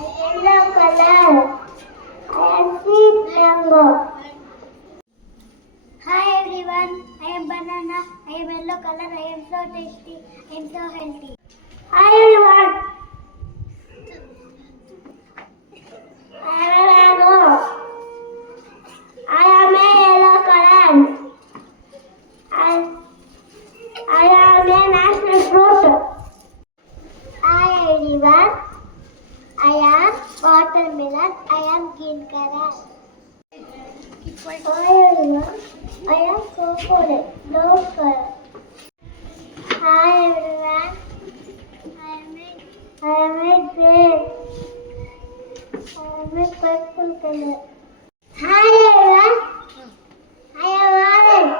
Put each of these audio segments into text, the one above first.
Yellow color. I am sweet mango. Hi everyone. I am banana. I am yellow color. I am so tasty. I am so healthy. Hi everyone. I am a mango. I am a yellow color. I am a national fruit. Hi everyone. I am watermelon. I am green color. Hi everyone. I am crocodile. Brown color. Hi everyone. I am a grape. I am a purple color. Hi everyone. I am orange.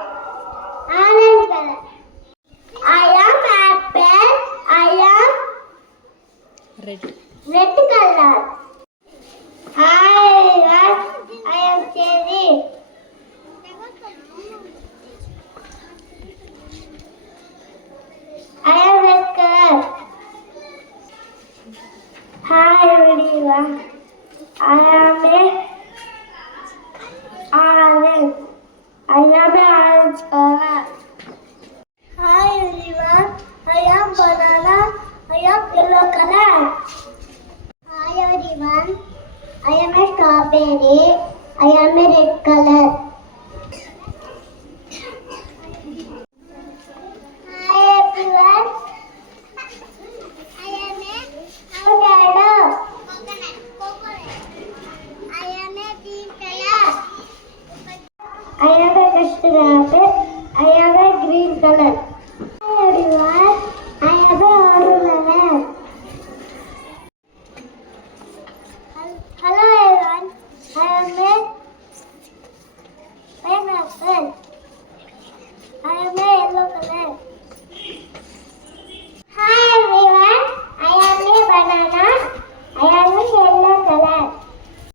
Orange color. I am apple. I am red color. Hi everyone. I am cherry. I am red color. Hi everyone. I am a orange. I am a orange color. Hi everyone. I am banana. I am yellow color. Hi everyone. I am a strawberry. I am a red color.